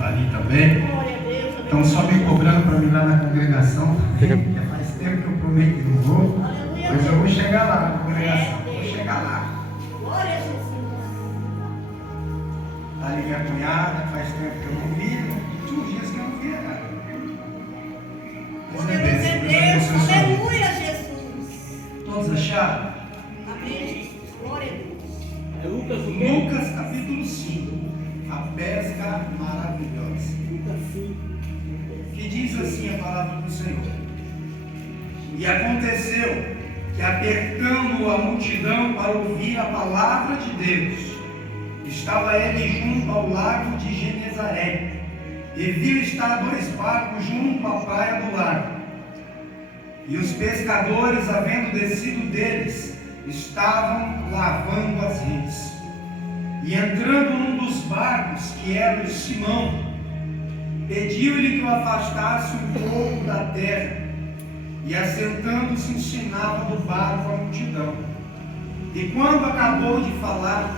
está ali também. Estão só me cobrando para me lá na congregação. Faz tempo que eu prometo que não vou, mas eu vou chegar lá na congregação. Vou chegar lá. Glória a Jesus. Está ali minha cunhada, faz tempo que eu não vi. 21 dias que eu não vi ela. Poderoso é Deus, aleluia, Jesus. Todos acharam? Amém, Jesus. Glória a Deus. É Lucas capítulo 5. A pesca maravilhosa. Que diz assim a palavra do Senhor. E aconteceu que, apertando a multidão para ouvir a palavra de Deus, estava ele junto ao lago de Genezaré, e viu estar 2 barcos junto à praia do lago. E os pescadores, havendo descido deles, estavam lavando as redes. E entrando num dos barcos, que era o de Simão, pediu-lhe que o afastasse um pouco da terra, e assentando-se ensinava do barco a multidão. E quando acabou de falar,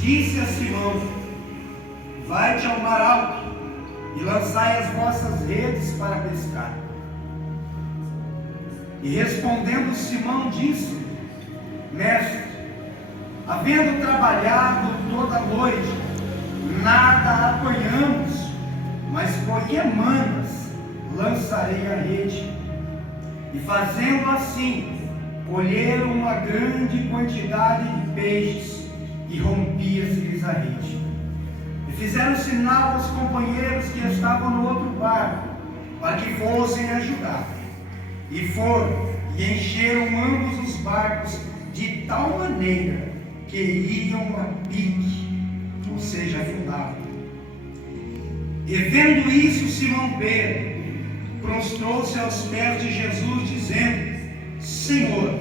disse a Simão: vai-te ao mar alto, e lançai as vossas redes para pescar. E respondendo Simão disse: mestre, havendo trabalhado toda a noite, nada apanhamos, mas porque manas lançarei a rede. E fazendo assim, colheram uma grande quantidade de peixes, e rompia-se-lhes a rede. E fizeram sinal aos companheiros que estavam no outro barco, para que fossem ajudar. E foram, e encheram ambos os barcos de tal maneira que iam a pique, ou seja, afundavam. E vendo isso, Simão Pedro prostrou-se aos pés de Jesus, dizendo: Senhor,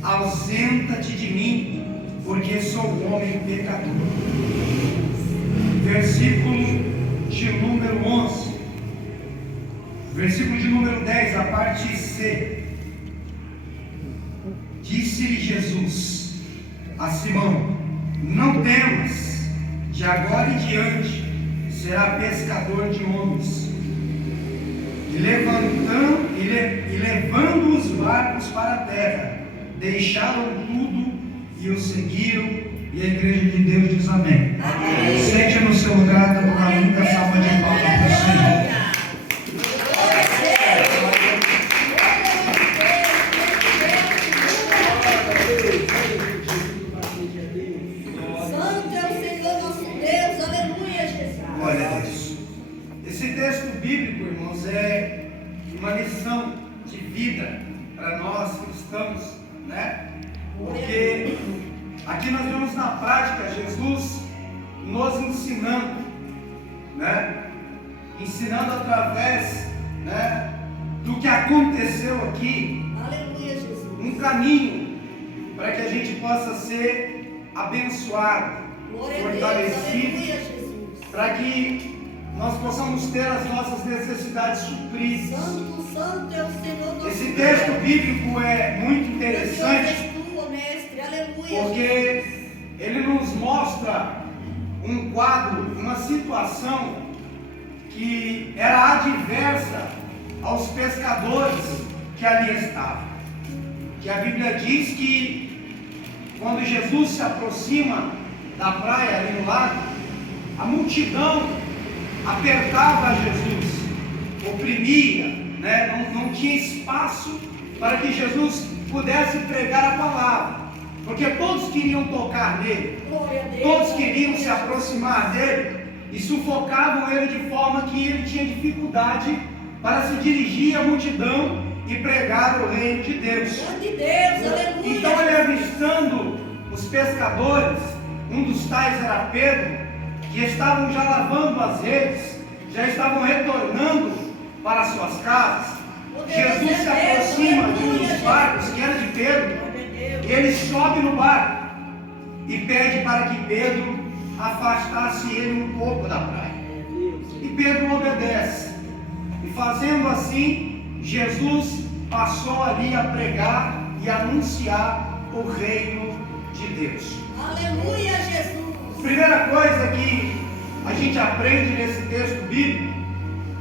ausenta-te de mim, porque sou homem pecador. Versículo de número 11. Versículo de número 10, a parte C. Disse-lhe Jesus a Simão: não temas, de agora em diante será pescador de homens. E levando os barcos para a terra, deixaram tudo e o seguiram. E a igreja de Deus diz amém. Amém. Sente no seu lugar, dando uma linda salva de palmas para o Senhor. Santo é o Senhor nosso Deus, aleluia, Jesus. Glória a Deus. Esse texto bíblico, irmãos, é uma lição de vida para nós cristãos, né? Porque aqui nós vemos na prática Jesus nos ensinando, né? Ensinando através, né, do que aconteceu aqui, Aleluia, Jesus. um caminho para que a gente possa ser abençoado, Glória a Deus, fortalecido, aleluia, Jesus. para que nós possamos ter as nossas necessidades supridas. Santo, santo é o Senhor nosso Esse Deus. texto bíblico é muito interessante, És tu, ó mestre, aleluia. porque ele nos mostra um quadro, uma situação que era adversa aos pescadores que ali estavam. Que a Bíblia diz que quando Jesus se aproxima da praia ali no lago, a multidão apertava Jesus, oprimia, né? Não tinha espaço para que Jesus pudesse pregar a palavra, porque todos queriam tocar nele, Glória a Deus. todos queriam se aproximar dele e sufocavam ele de forma que ele tinha dificuldade para se dirigir à multidão e pregar o reino de Deus. Glória de Deus, aleluia. Então ele, avistando os pescadores, um dos tais era Pedro, que estavam já lavando as redes, já estavam retornando para suas casas. Jesus se aproxima de um dos barcos, que era de Pedro, e ele sobe no barco e pede para que Pedro afastasse ele um pouco da praia. E Pedro obedece. E fazendo assim, Jesus passou ali a pregar e anunciar o reino de Deus. Aleluia, Jesus. Primeira coisa que a gente aprende nesse texto bíblico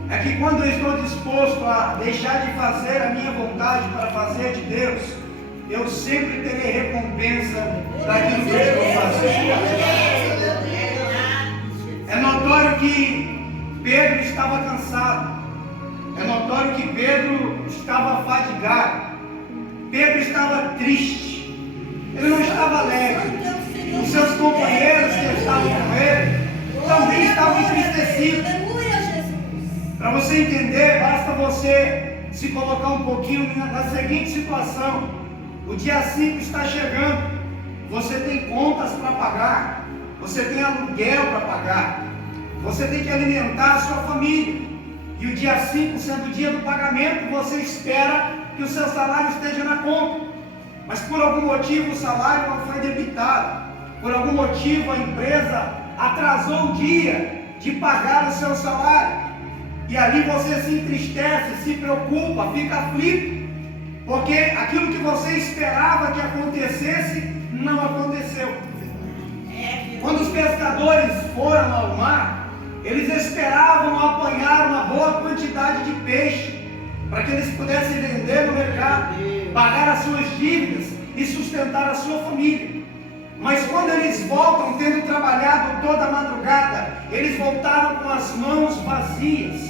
é que quando eu estou disposto a deixar de fazer a minha vontade para fazer de Deus, eu sempre terei recompensa daquilo que eu estou fazendo. É notório que Pedro estava cansado. É notório que Pedro estava fadigado. Pedro estava triste. Ele não estava alegre. Os seus companheiros que estavam com ele também estavam entristecidos. Para você entender, basta você se colocar um pouquinho na seguinte situação. O dia 5 está chegando. Você tem contas para pagar. Você tem aluguel para pagar. Você tem que alimentar a sua família. E o dia 5, sendo o dia do pagamento, você espera que o seu salário esteja na conta. Mas por algum motivo o salário não foi debitado. Por algum motivo a empresa atrasou o dia de pagar o seu salário. E ali você se entristece, se preocupa, fica aflito. Porque aquilo que você esperava que acontecesse, não aconteceu. Quando os pescadores foram ao mar, eles esperavam apanhar uma boa quantidade de peixe, para que eles pudessem vender no mercado, pagar as suas dívidas e sustentar a sua família. Mas quando eles voltam, tendo trabalhado toda a madrugada, eles voltaram com as mãos vazias,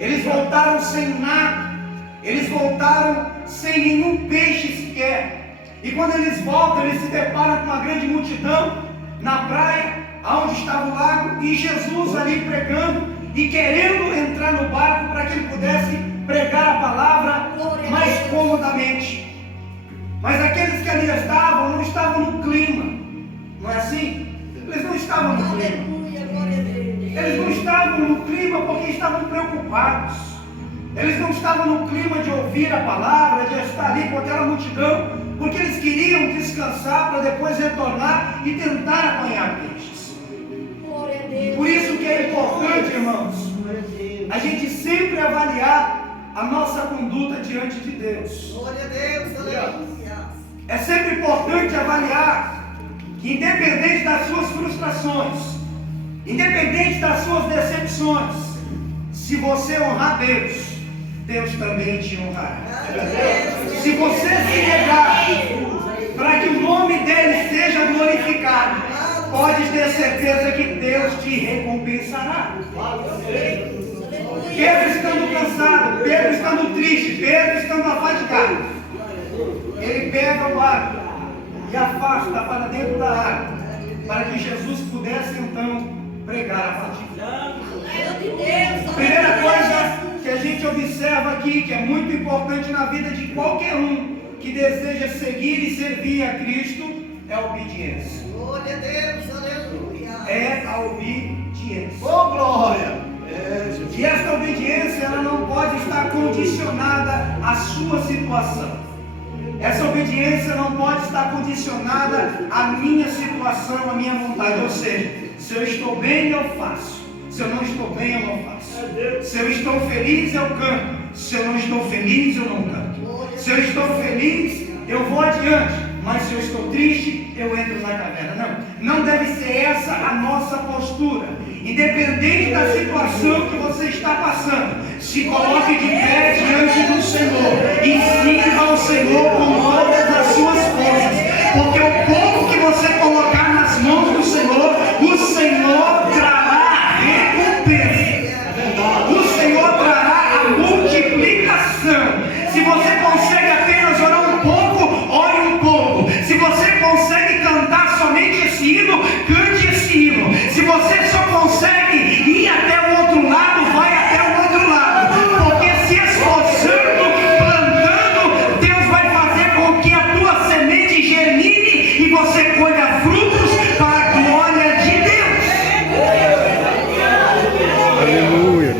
eles voltaram sem nada, eles voltaram sem nenhum peixe sequer. E quando eles voltam, eles se deparam com uma grande multidão na praia, onde estava o lago, e Jesus ali pregando e querendo entrar no barco para que ele pudesse pregar a palavra mais comodamente. Mas aqueles que ali estavam, não estavam no clima. Não é assim? Eles não estavam no clima. Eles não estavam no clima porque estavam preocupados. Eles não estavam no clima de ouvir a palavra, de estar ali com aquela multidão, porque eles queriam descansar para depois retornar e tentar apanhar peixes. Por isso que é importante, irmãos, a gente sempre avaliar a nossa conduta diante de Deus. Glória a Deus, aleluia. É sempre importante avaliar que, independente das suas frustrações, independente das suas decepções, se você honrar Deus, Deus também te honrará. Se você se negar para que o nome dele seja glorificado, pode ter certeza que Deus te recompensará. Pedro estando cansado, Pedro estando triste, Pedro estando afadigado, ele pega o barco e afasta para dentro da água, para que Jesus pudesse então pregar a fadiga. A primeira coisa que a gente observa aqui, que é muito importante na vida de qualquer um que deseja seguir e servir a Cristo, é a obediência. Glória a Deus, aleluia. É a obediência. Oh, glória! E esta obediência, ela não pode estar condicionada à sua situação. Essa obediência não pode estar condicionada à minha situação, à minha vontade. Ou seja, se eu estou bem, eu faço. Se eu não estou bem, eu não faço. Se eu estou feliz, eu canto. Se eu não estou feliz, eu não canto. Se eu estou feliz, eu vou adiante. Mas se eu estou triste, eu entro na caverna. Não deve ser essa a nossa postura. Independente da situação que você está passando, se coloque de pé diante do Senhor e sirva ao Senhor com todas as suas forças, porque o pouco que você colocar nas mãos do Senhor, o Senhor trará a recompensa, o Senhor trará a multiplicação. Se você consegue apenas orar um pouco, ore um pouco. Se você consegue cantar somente esse hino, cante esse hino. Se você só consegue ir até o outro lado, vai até o outro lado. Porque se esforçando, plantando, Deus vai fazer com que a tua semente germine e você colha frutos para a glória de Deus. Aleluia!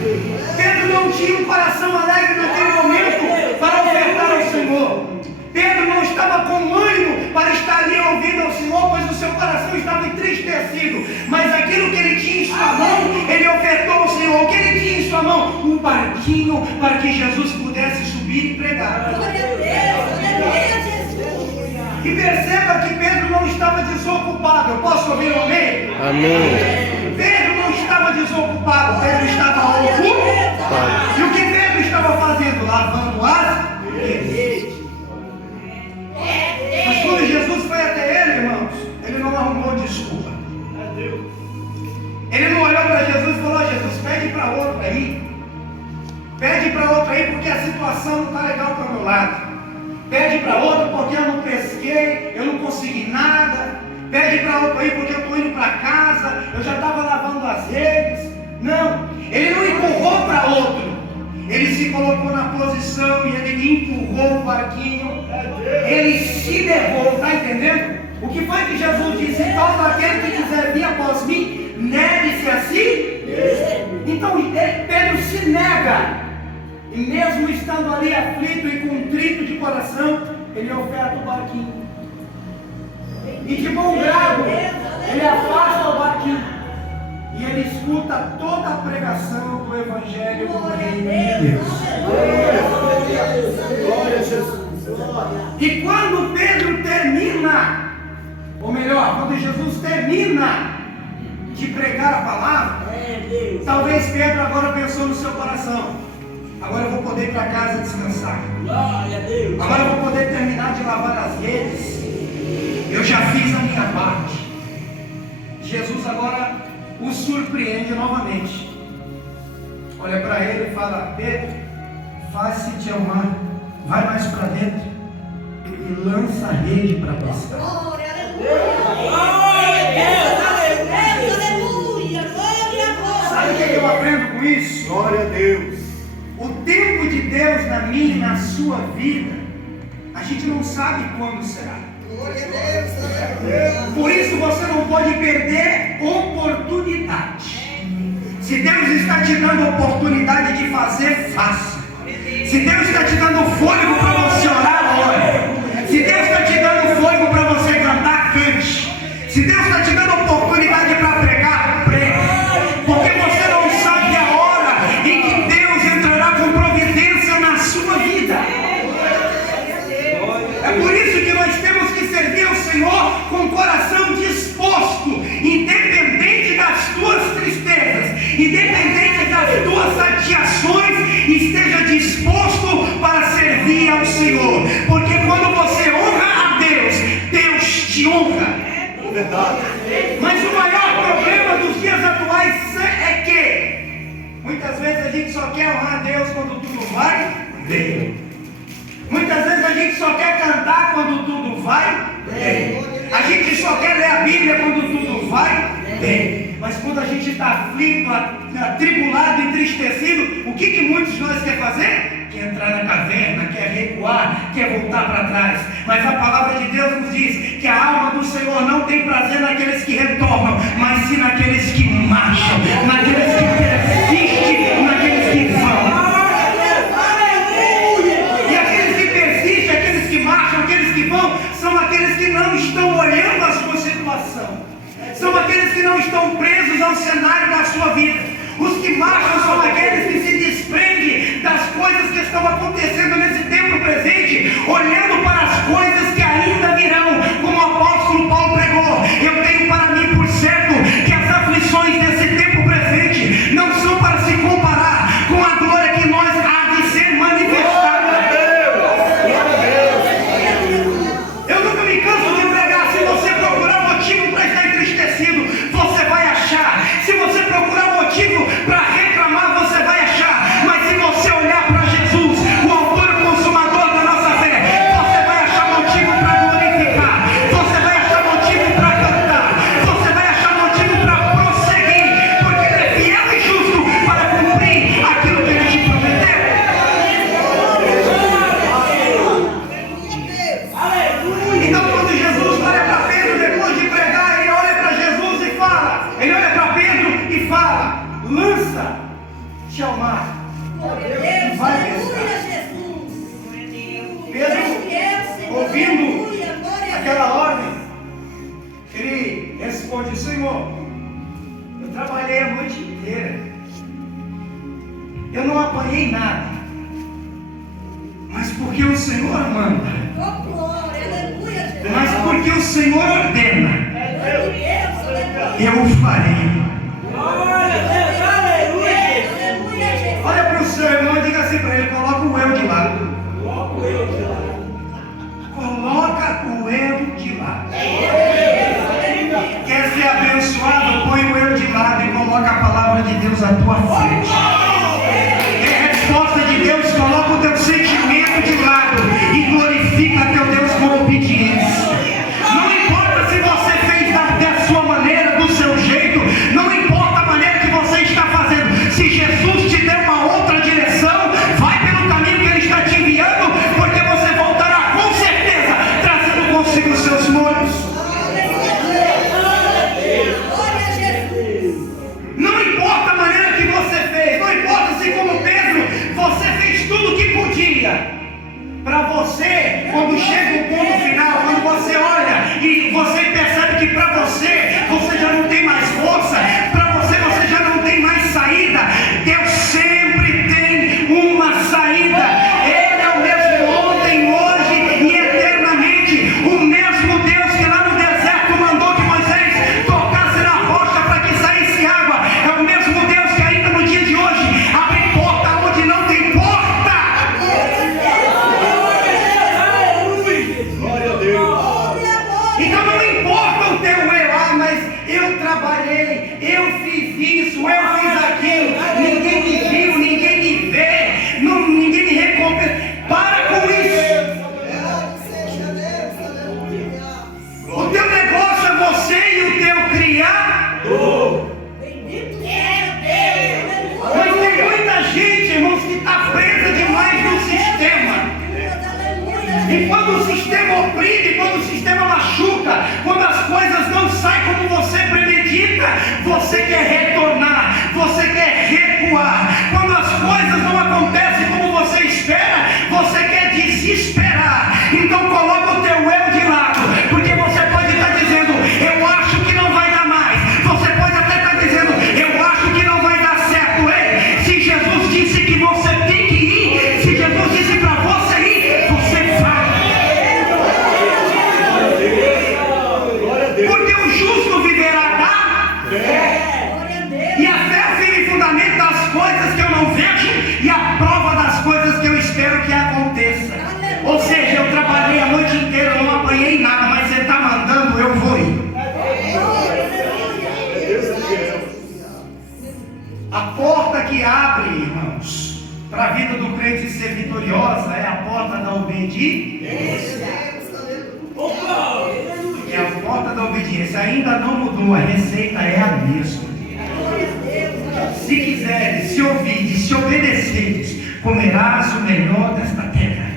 Pedro não tinha um coração alegre naquele momento para ofertar ao Senhor. Pedro não estava com ânimo para estar ali ouvindo ao Senhor, pois o seu coração estava entristecido. Mas aquilo que ele tinha em sua mão, ele ofertou ao Senhor. O que ele tinha em sua mão? Um barquinho para que Jesus pudesse subir e pregar. Glória a Deus, aleluia, Jesus. E perceba que Pedro não estava desocupado. Eu posso ouvir um amém? Amém! Pedro não não estava desocupado, Pedro estava ocupado. E o que Pedro estava fazendo? Lavando as redes. Mas quando Jesus foi até ele, irmãos, ele não arrumou desculpa. Ele não olhou para Jesus e falou: Jesus, pede para outro aí. Pede para outro aí porque a situação não está legal para o meu lado. Pede para outro porque eu não pesquei, eu não consegui nada. Pede para outro aí porque eu estou indo para casa, eu já estava lavando as redes. Não, ele não empurrou para outro. Ele se colocou na posição e ele empurrou o barquinho. Ele se levou, está entendendo? O que foi que Jesus disse? Todo aquele que quiser vir após mim, negue-se a si. Então Pedro se nega. E mesmo estando ali aflito e contrito de coração, ele oferta o barquinho. E de bom grado, ele afasta o barquinho. E ele escuta toda a pregação do Evangelho do Reino de Deus. Glória a Jesus. E quando Pedro termina, ou melhor, quando Jesus termina de pregar a palavra, talvez Pedro agora pensou no seu coração: agora eu vou poder ir para casa descansar. Agora eu vou poder terminar de lavar as redes. Eu já fiz a minha parte. Jesus agora o surpreende novamente. Olha para ele e fala: Pedro, faz-se te amar. Vai mais para dentro e lança a rede para pescar. Glória, aleluia. Sabe o que eu aprendo com isso? Glória a Deus. O tempo de Deus na minha e na sua vida, a gente não sabe quando será. Por isso você não pode perder oportunidade. Se Deus está te dando oportunidade de fazer, faça. Se Deus está te dando fôlego para você orar, ore. Se Deus está te dando fôlego para você cantar, cante. Se Deus está te dando oportunidade para pregar, pregue. Porque você não sabe a hora em que Deus entrará com providência na sua vida. É por isso que nós temos que servir ao Senhor com o coração disposto, independente das tuas tristezas, independente das tuas chateações, esteja disposto para servir ao Senhor. Porque quando você honra a Deus, Deus te honra. Verdade. Mas o maior problema dos dias atuais é que muitas vezes a gente só quer honrar a Deus quando tudo vai bem. Muitas vezes a gente só quer cantar quando tudo vai bem. A gente só quer ler a Bíblia quando tudo vai bem. Mas quando a gente está aflito, atribulado, entristecido, o que muitos de nós quer fazer? Quer entrar na caverna, quer recuar, quer voltar para trás. Mas a palavra de Deus nos diz que a alma do Senhor não tem prazer naqueles que retornam, mas sim naqueles que marcham, naqueles que persistem, naqueles que vão. E aqueles que persistem, aqueles que marcham, aqueles que vão, são aqueles que não estão olhando a sua situação. São aqueles que não estão presos ao cenário da sua vida. Os que marcham são aqueles que se desprendem das coisas que estão acontecendo nesse tempo presente, olhando para as coisas que ainda virão, como o apóstolo Paulo pregou. Eu tenho para mim por certo que as aflições desse tempo presente não são para se comparar com a glória que nós há de ser manifestada. Eu nunca me canso de pregar: se você procurar motivo para estar entristecido, você vai achar. Se você procurar motivo para reclamar, você vai achar. Mas se você olhar para Jesus, o autor e consumador da nossa fé, você vai achar motivo para glorificar, você vai achar motivo para cantar, você vai achar motivo para prosseguir, porque Ele é fiel e justo para cumprir aquilo que Ele te prometeu. Então quando Jesus olha para Pedro depois de pregar, ele olha para Jesus e fala, ele olha para Pedro e fala: lança-te ao mar e vai pescar. Pedro, ouvindo aquela ordem, ele responde: Senhor, eu trabalhei a noite inteira, eu não apanhei nada, mas porque o Senhor manda, mas porque o Senhor ordena, eu farei. Deus à tua frente. É a resposta de Deus, coloca o teu sentimento de lado e glorifica teu Deus com obediência. Não importa se você fez da sua maneira, do seu jeito, não importa a maneira que você está fazendo. Se Jesus te deu uma outra direção, vai pelo caminho que Ele está te enviando, porque você voltará com certeza, trazendo consigo os seus molhos. Não importa a maneira que você fez, não importa se como Pedro, você fez tudo o que podia. Para você, quando chega o ponto final, quando você olha e você percebe que para você já não tem mais força, para você já não tem mais saída, Deus sempre tem uma saída. Ele é o mesmo ontem, hoje e eternamente. O mesmo Deus que lá no deserto mandou que Moisés tocasse na rocha para que saísse água, é o mesmo Deus que ainda no dia de hoje abre porta onde não tem porta. Então não importa o teu eu, mas eu trabalhei, eu fiz isso, eu fiz aquilo, ninguém me viu, ninguém me vê, ninguém me recompensa. Para com isso. O teu negócio é você e o teu Criador. Mas tem muita gente, irmãos, que está presa demais no sistema. E quando o sistema oprime, quando o sistema machuca, quando as coisas não saem como você premedita, você quer retornar, você quer recuar. Quando as coisas não acontecem como você espera, você quer desesperar. Então coloca o teu eu de lado, porque você pode estar dizendo, eu acho que não vai dar mais. Você pode até estar dizendo, eu acho que não vai dar certo. Ei, se Jesus disse que você tem que ir, se Jesus disse para você ir, você vai. Porque o justo viverá da fé. E a fé é o firme fundamento das coisas que eu não vejo e a prova das coisas que eu espero que aconteça. Ou seja, eu trabalhei a noite inteira, eu não apanhei nada, mas você está mandando, eu vou ir. A porta que abre, irmãos, para a vida do crente ser vitoriosa é a porta da obediência. É a porta da obediência. Ainda não mudou, a receita é a mesma. Se quiseres, se ouvires, se obedeceres, comerás o melhor desta terra.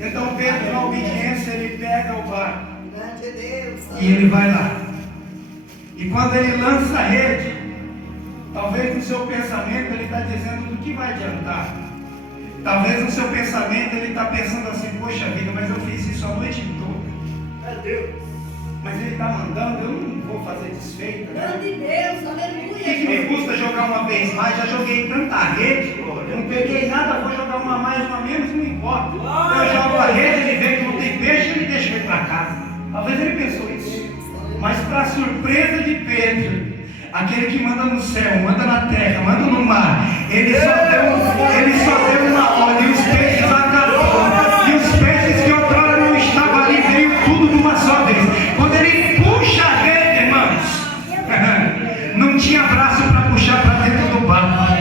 Então Pedro, na obediência, ele pega o barco e ele vai lá. E quando ele lança a rede, talvez no seu pensamento ele está dizendo, do que vai adiantar? Talvez no seu pensamento ele está pensando assim, poxa vida, mas eu fiz isso a noite toda. É Deus. Mas ele está mandando, eu não vou fazer desfeita. Grande Deus, aleluia. O que me custa jogar uma vez mais? Já joguei tanta rede, não peguei nada, vou jogar uma mais, uma menos, não importa. Eu jogo a rede, ele vê que não tem peixe, ele deixa eu ir para casa. Talvez ele pensou isso. Mas para surpresa de Pedro, aquele que manda no céu, manda na terra, manda no mar, ele só deu uma ordem, e os peixes acabou. E os peixes que outrora não estavam ali, veio tudo de uma só vez. Quando ele puxa a rede, irmãos, não tinha braço para puxar para dentro do barco,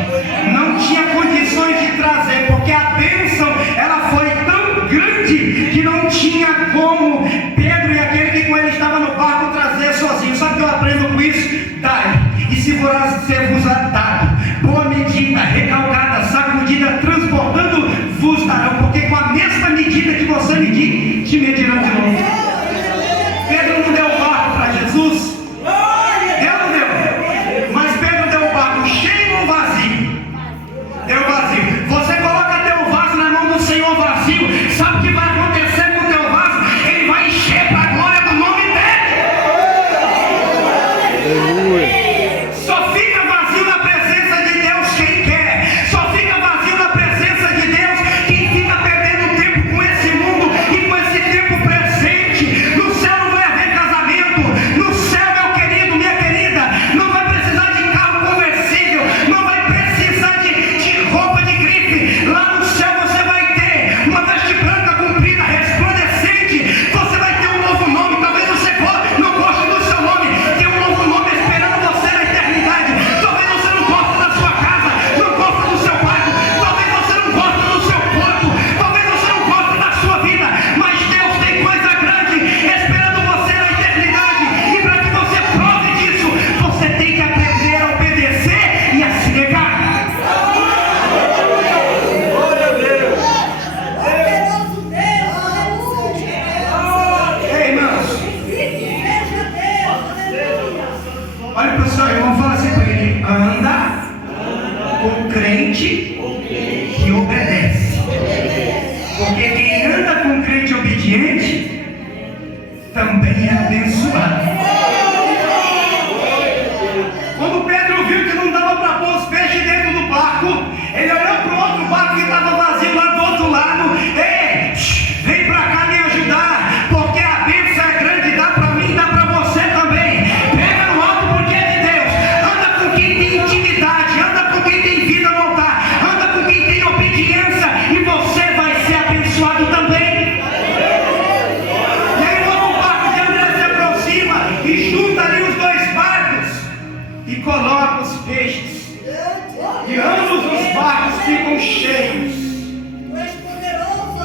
não tinha condições de trazer, porque a bênção ela foi tão grande que não tinha como Pedro e aquele que com ele estava no barco trazer sozinho. Sabe o que eu aprendo com isso? Dai, e se vos dado, boa medida, recalcada, sacudida, transbordada, o crente que obedece. Porque quem anda com crente obediente também é abençoado. Quando Pedro viu que não dava para pôr os peixes dentro do barco, ele olhou para o outro barco que estava vazio lá do outro lado. Ei, vem para cá me ajudar, porque a bênção é grande, dá para mim, dá para você também. Pega no alto porque é de Deus. Anda com quem tem intimidade, anda com quem tem vida no altar, anda com quem tem obediência e você vai ser abençoado também. E aí o outro barco de André se aproxima e junta ali os dois barcos e coloca os peixes. E ambos os barcos ficam cheios. Tu és poderoso,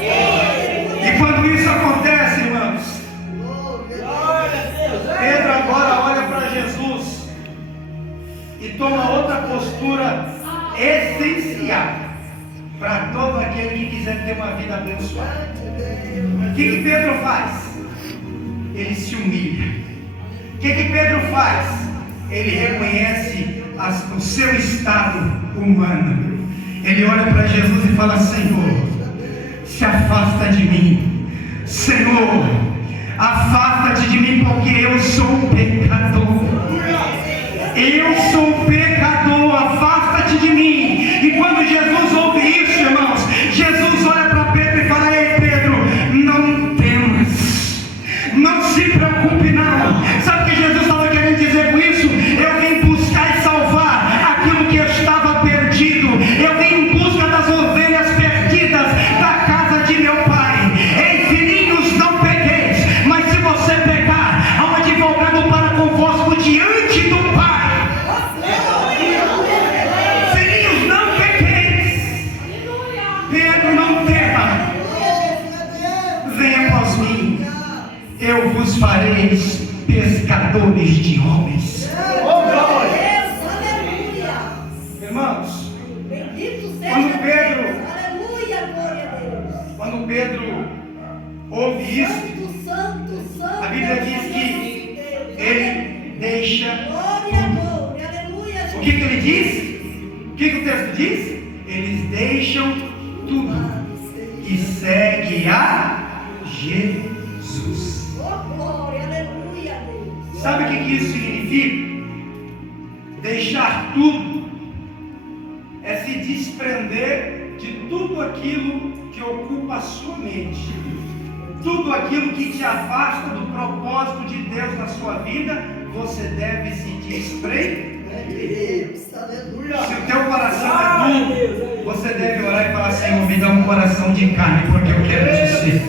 E quando isso acontece, irmãos, Pedro agora olha para Jesus e toma outra postura essencial para todo aquele que quiser ter uma vida abençoada. O que Pedro faz? Ele se humilha. O que Pedro faz? Ele reconhece o seu estado humano. Ele olha para Jesus e fala: Senhor, se afasta de mim. Senhor, afasta-te de mim, porque eu sou um pecador. Eu sou um pecador, afasta-te de mim. E quando Jesus ouve isso, irmãos, Jesus olha para Pedro e fala: Ei Pedro, não temas, não se preocupe não. Sabe o que Jesus estava querendo dizer com isso? Eu vim buscar e salvar aquilo que estava perdido. Eu vim em busca das ovelhas perdidas da casa de meu pai. Ei, filhinhos, não pequeis, mas se você pecar, há um advogado para convosco diante do Pai. Filhinhos, não pequeis. Pedro, não tema. Venha após mim, eu vos farei pescadores de homens. Irmãos, quando Pedro ouve isso, a Bíblia diz que ele deixa. O que ele diz? O que o texto diz? Eles deixam tudo e seguem a Jesus. Sabe o que isso significa? Deixar tudo é se desprender de tudo aquilo que ocupa a sua mente, tudo aquilo que te afasta do propósito de Deus na sua vida. Você deve se desprender. Se o teu coração é duro, você deve orar e falar: Senhor, me dá um coração de carne, porque eu quero te servir.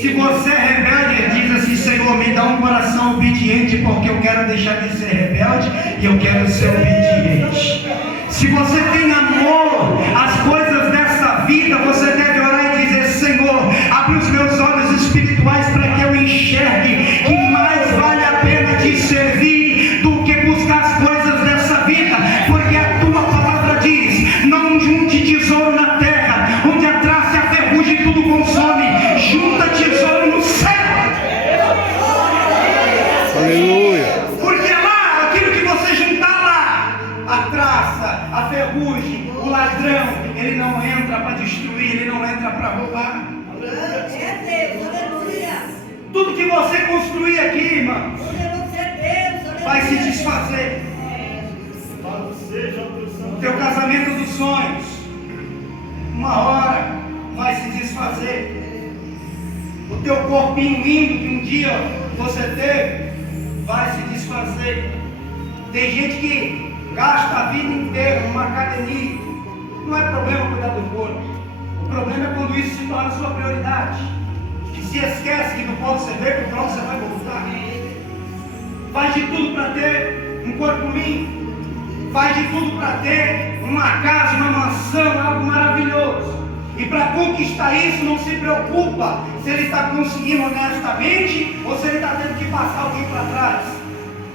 Se você é rebelde, diz assim: Senhor, me dá um coração obediente, porque eu quero deixar de ser rebelde e eu quero ser obediente. Se você tem amor às coisas dessa vida, você deve orar e dizer: Senhor, abre os meus olhos espirituais para que eu enxergue que mais vale a pena te servir do que buscar as coisas dessa vida, porque a tua palavra diz: não junte tesouro na terra, onde a traça e a ferrugem tudo consome. Junta tesouro no céu. Aleluia. Porque lá, aquilo que você juntar lá, a traça, a ferrugem, o ladrão, ele não entra para destruir, ele não entra para roubar. Tudo que você construir aqui, irmãos, vai se desfazer. O teu casamento dos sonhos, uma hora vai se desfazer. O teu corpinho lindo que um dia você teve, vai se desfazer. Tem gente que gasta a vida inteira numa academia. Não é problema cuidar do corpo. O problema é quando isso se torna sua prioridade. E se esquece que do pó você veio, para onde você vai voltar. Faz de tudo para ter um corpo limpo. Faz de tudo para ter uma casa, uma mansão, algo maravilhoso. E para conquistar isso, não se preocupa se ele está conseguindo honestamente ou se ele está tendo que passar alguém para trás.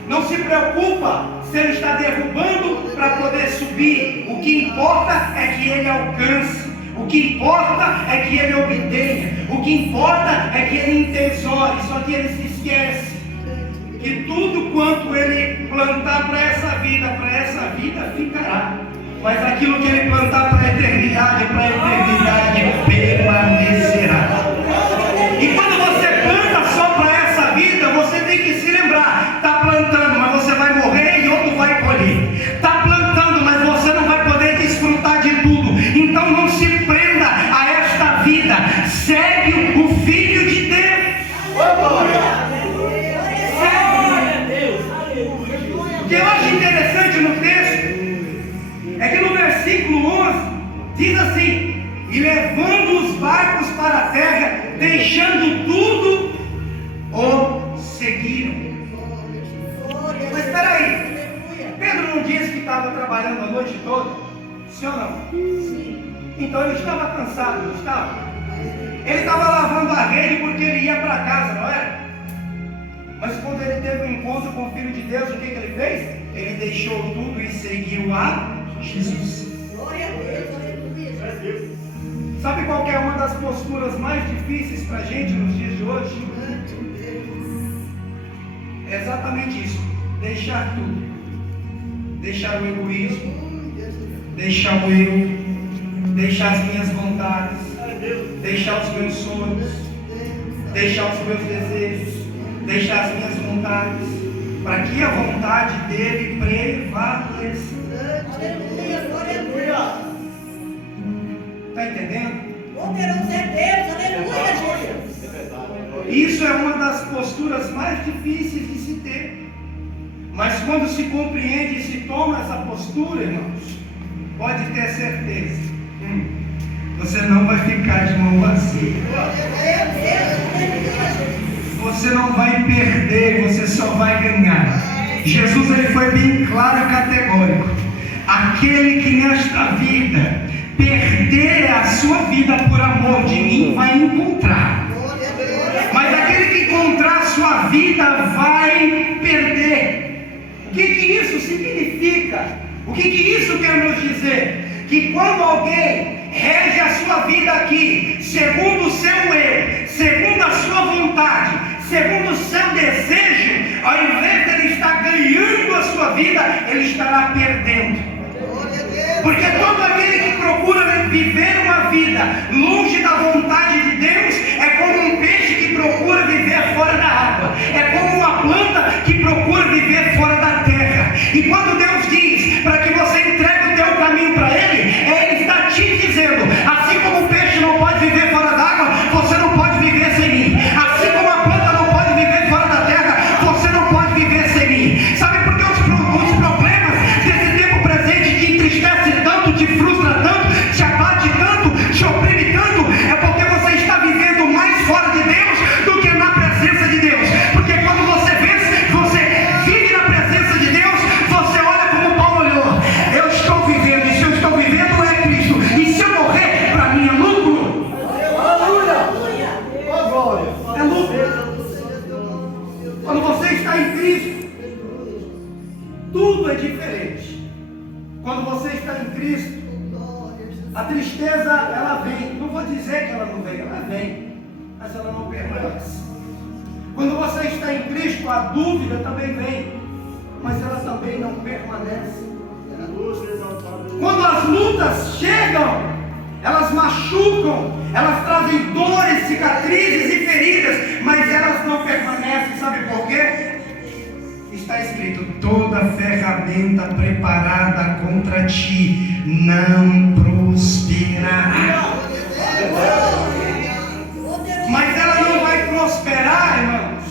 Não se preocupa se ele está derrubando para poder subir. O que importa é que ele alcance. O que importa é que ele obtenha. O que importa é que ele entesoure. Só que ele se esquece que tudo quanto ele plantar para essa vida Mas aquilo que ele plantar para a eternidade permanecerá. E quando você planta só para essa vida, você tem que se lembrar: está plantando, mas você vai morrer e outro vai colher. Está plantando, mas você não vai poder desfrutar de tudo. Então não se prenda a esta vida. Segue o Filho de Deus. O que eu acho interessante no texto é que no versículo 11 diz assim: e levando os barcos para a terra, deixando tudo, o seguiram. Mas espera aí, Pedro não disse que estava trabalhando a noite toda? Sim ou não? Sim. Então ele estava cansado, não estava? Ele estava lavando a rede porque ele ia para casa, não era? Mas quando ele teve um encontro com o Filho de Deus, o que ele fez? Ele deixou tudo e seguiu a Jesus. Glória a Deus. Sabe qual que é uma das posturas mais difíceis para a gente nos dias de hoje? É exatamente isso: deixar tudo. Deixar o egoísmo, deixar o eu, deixar as minhas vontades, deixar os meus sonhos, deixar os meus desejos, deixar as minhas vontades, para que a vontade dele prevaleça. Aleluia, glória a Deus. Está entendendo? Poderoso é Deus, aleluia, Jesus. Isso é uma das posturas mais difíceis de se ter. Mas quando se compreende e se toma essa postura, irmãos, pode ter certeza, você não vai ficar de mão vazia. Você não vai perder, você só vai ganhar. Jesus, ele foi bem claro e categórico: aquele que nesta vida perder a sua vida por amor de mim vai encontrar. Mas aquele que encontrar a sua vida vai perder. O que isso significa? O que isso quer nos dizer? Que quando alguém rege a sua vida aqui, segundo o seu eu, segundo a sua vontade, segundo o seu desejo, ao invés de ele estar ganhando a sua vida, ele estará perdendo. Porque todo aquele que procura viver uma vida longe da vontade de Deus é como um peixe que procura viver fora da água, é como uma planta que procura viver fora da terra. E quando Deus diz para que você entregue o teu caminho para Ele, Ele está te dizendo: assim como o peixe não pode viver fora da água, você não pode viver sem mim. Assim como a planta não pode viver fora da terra, você não pode viver sem mim. Sabe por que os problemas desse tempo presente te entristecem tanto, te frustra tanto, te abate tanto, te oprime tanto? É porque você está vivendo mais fora de Deus do que na presença de Deus. Porque quando você vence, você vive na presença de Deus, você olha como Paulo olhou: eu estou vivendo, e se eu estou vivendo é Cristo, e se eu morrer, para mim é lucro. É lucro. Quando você está em Cristo, tudo é diferente. Quando você está em Cristo, a tristeza, ela vem. Não vou dizer que ela não vem, ela vem, mas ela não permanece. Quando você está em Cristo, a dúvida também vem, mas ela também não permanece. Quando as lutas chegam, elas machucam, elas trazem dores, cicatrizes e feridas, mas elas não permanecem. Sabe por quê? Está escrito: toda ferramenta preparada contra ti não prosperará. Mas ela não vai prosperar, irmãos,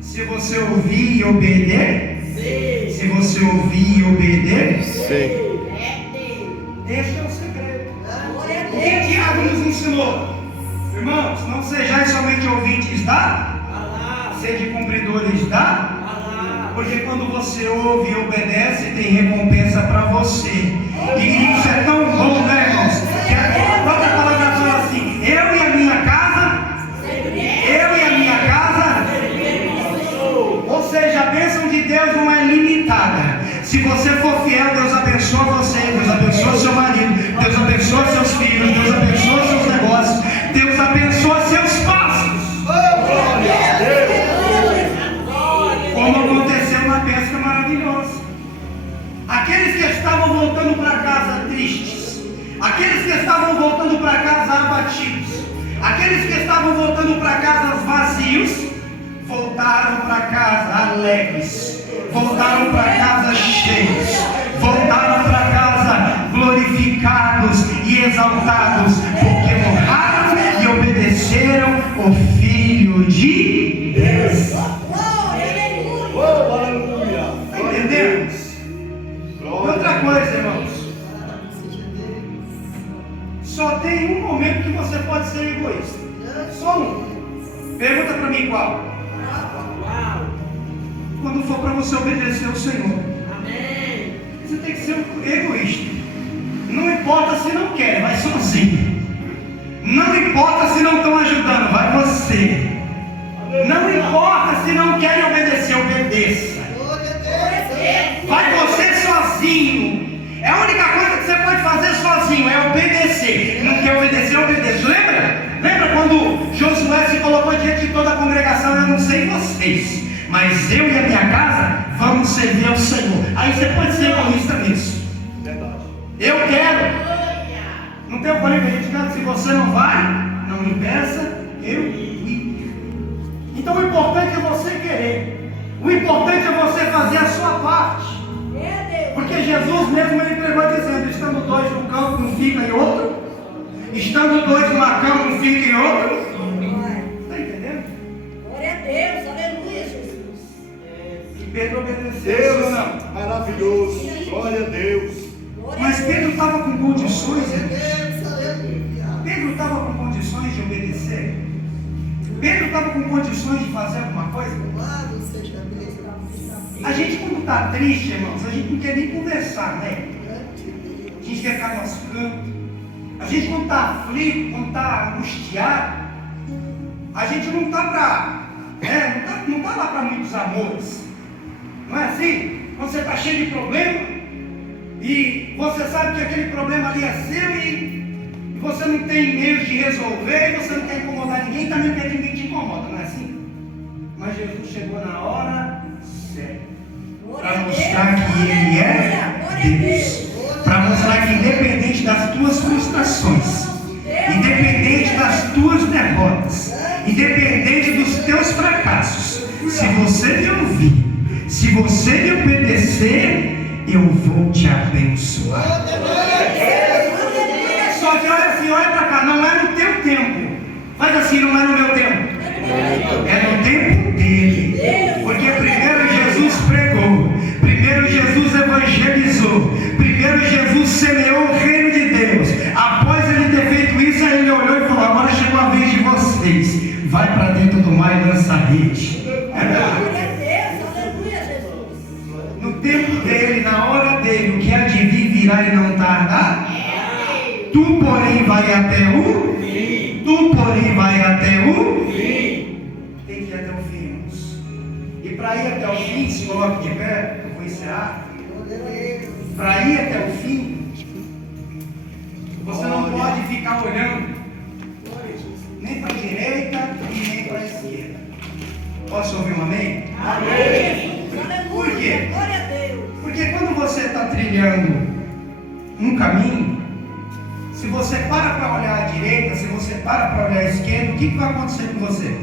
se você ouvir e obedecer. Se você ouvir e obedecer. Este é o segredo. O que Tiago nos ensinou? Irmãos, não sejais somente ouvintes da, sede cumpridores da. Porque quando você ouve e obedece, tem recompensa para você. E isso é tão bom, né, irmãos? Que a própria palavra fala assim: eu e a minha casa. Ou seja, a bênção de Deus não é limitada. Se você for fiel, Deus abençoa você, Deus abençoa seu marido, Deus abençoa seus filhos, Deus abençoa seus negócios, Deus abençoa seus passos. Como aconteceu na pesca maravilhosa. Aqueles que estavam voltando para casa Aqueles que estavam voltando para casa abatidos, aqueles que estavam voltando para casa vazios, voltaram para casa alegres, voltaram para casa cheios, voltaram para casa glorificados e exaltados, porque honraram e obedeceram o Filho de Deus. Entendemos? Outra coisa, irmãos, só tem um momento que você pode ser egoísta, só um. Pergunta para mim qual? Quando for para você obedecer ao Senhor. Você tem que ser egoísta. Não importa se não quer, vai sozinho. Não importa se não estão ajudando, vai você. Não importa se não querem obedecer, obedeça. Vai você sozinho. É a única coisa que você pode fazer sozinho, é obedecer. Não quer obedecer, obedeça. Lembra quando Josué se colocou diante de toda a congregação? Eu não sei vocês, mas eu e a minha casa vamos servir ao Senhor. Aí você pode ser egoísta nisso. Eu quero. Não tem problema a gente dizer, se você não vai, não me peça, eu ir. Então o importante é você querer. O importante é você fazer a sua parte. Porque Jesus mesmo ele pregou dizendo, estando dois no campo, não fica em outro. Estando dois numa cama, não fica em outro. Está entendendo? Glória a Deus, aleluia, Jesus. E Pedro obedeceu. Deus, Não. maravilhoso. Glória a Deus. Mas Pedro estava com condições, Pedro estava com condições de obedecer. Pedro estava com condições de fazer alguma coisa. A gente quando está triste, irmãos, a gente não quer nem conversar, né? A gente quer ficar nos cantos. A gente quando está aflito, quando está angustiado, a gente não está não tá lá para muitos amores. Não é assim? Quando você está cheio de problema e você sabe que aquele problema ali é seu e você não tem meios de resolver, e você não quer incomodar ninguém, também quer que ninguém te incomoda, não é assim? Mas Jesus chegou na hora certa para mostrar que Ele é Deus, para mostrar que independente das tuas frustrações, independente das tuas derrotas, independente dos teus fracassos, se você me ouvir, se você me obedecer, eu vou te abençoar. Só que olha assim, olha para cá, não é no teu tempo. Faz assim, não é no meu tempo. É no tempo dele. Porque primeiro Jesus pregou, primeiro Jesus evangelizou, primeiro Jesus semeou o reino de Deus. Após ele ter feito isso, aí ele olhou e falou, agora chegou a vez de vocês. Vai para dentro do mar e lança a rede. No tempo dele, na hora dele, o que há de vir virá e não tardar. Tu, porém, vai até o fim. Tu, porém, vai até o fim. Tem que ir até o fim, irmãos. E para ir até o fim, se coloque de pé, eu vou encerrar. Para ir até o fim, você não pode ficar olhando nem para a direita e nem para a esquerda. Posso ouvir um amém? Amém. Por quê? Glória a Deus. Porque quando você está trilhando um caminho, se você para olhar à direita, se você para olhar à esquerda, o que vai acontecer com você?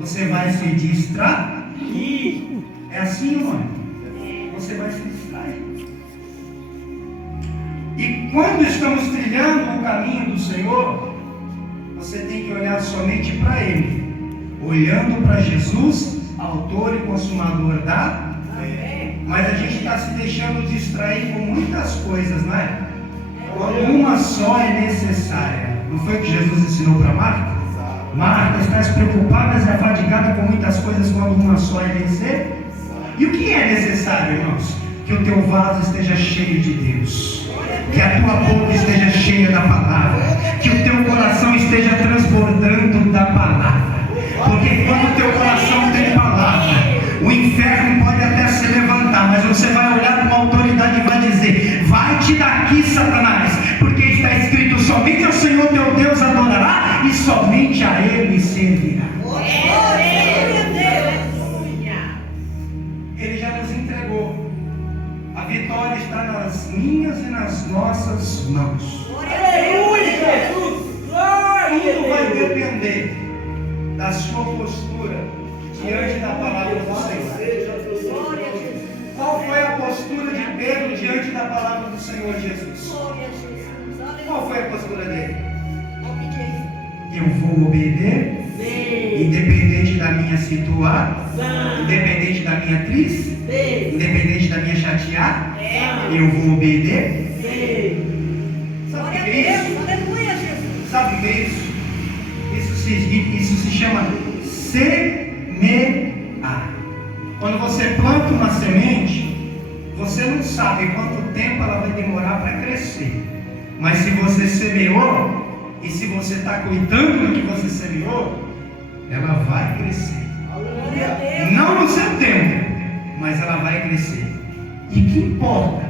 Você vai se distrair. É assim, irmão? Você vai se distrair. E quando estamos trilhando o caminho do Senhor, você tem que olhar somente para Ele, olhando para Jesus, autor e consumador da fé. Mas a gente está se deixando distrair com muitas coisas, não é? Quando uma só é necessária. Não foi o que Jesus ensinou para Marta? Marta, estás preocupada e afadigada com muitas coisas, quando uma só é necessária. E o que é necessário, irmãos? Que o teu vaso esteja cheio de Deus, que a tua boca esteja cheia da palavra, que o teu coração esteja transbordando da palavra. Porque quando o teu coração tem palavra, o inferno pode até se levantar, mas você vai olhar com uma autoridade e vai dizer, vai-te daqui, Satanás, porque está escrito, somente ao Senhor teu Deus adorará e somente a Ele servirá. Ele já nos entregou a vida vitória está nas minhas e nas nossas mãos. Aleluia, Jesus. Tudo vai depender da sua postura diante da palavra do Senhor. Glória a Jesus. Qual foi a postura de Pedro diante da palavra do Senhor Jesus? Glória a Jesus. Qual foi a postura dele? Obediência. Eu vou obedecer, independente da minha situação, independente da minha triste, independente da minha chateada, eu vou obedecer. Sabe o Glória a que é isso? Deus. Aleluia, Jesus. Sabe o que é isso? Isso se chama semear. Quando você planta uma semente, você não sabe quanto tempo ela vai demorar para crescer. Mas se você semeou, e se você está cuidando do que você semeou, ela vai crescer. Glória a Deus. Não no seu tempo, mas ela vai crescer. E que importa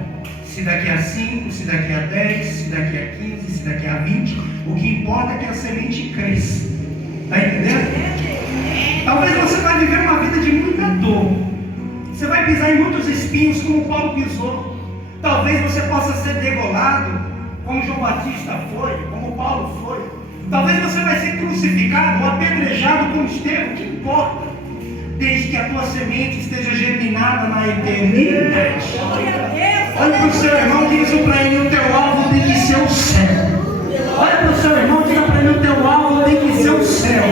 se daqui a 5, se daqui a 10, se daqui a 15, se daqui a 20, o que importa é que a semente cresça. Está entendendo? Talvez você vai viver uma vida de muita dor. Você vai pisar em muitos espinhos como Paulo pisou. Talvez você possa ser degolado, como João Batista foi, como Paulo foi. Talvez você vai ser crucificado ou apedrejado como Estevão. O que importa? Desde que a tua semente esteja germinada na eternidade. Glória a Deus. Olha para o seu irmão, diga isso para ele: o teu alvo tem que ser o céu. Olha para o seu irmão, diga para ele: o teu alvo tem que ser o céu.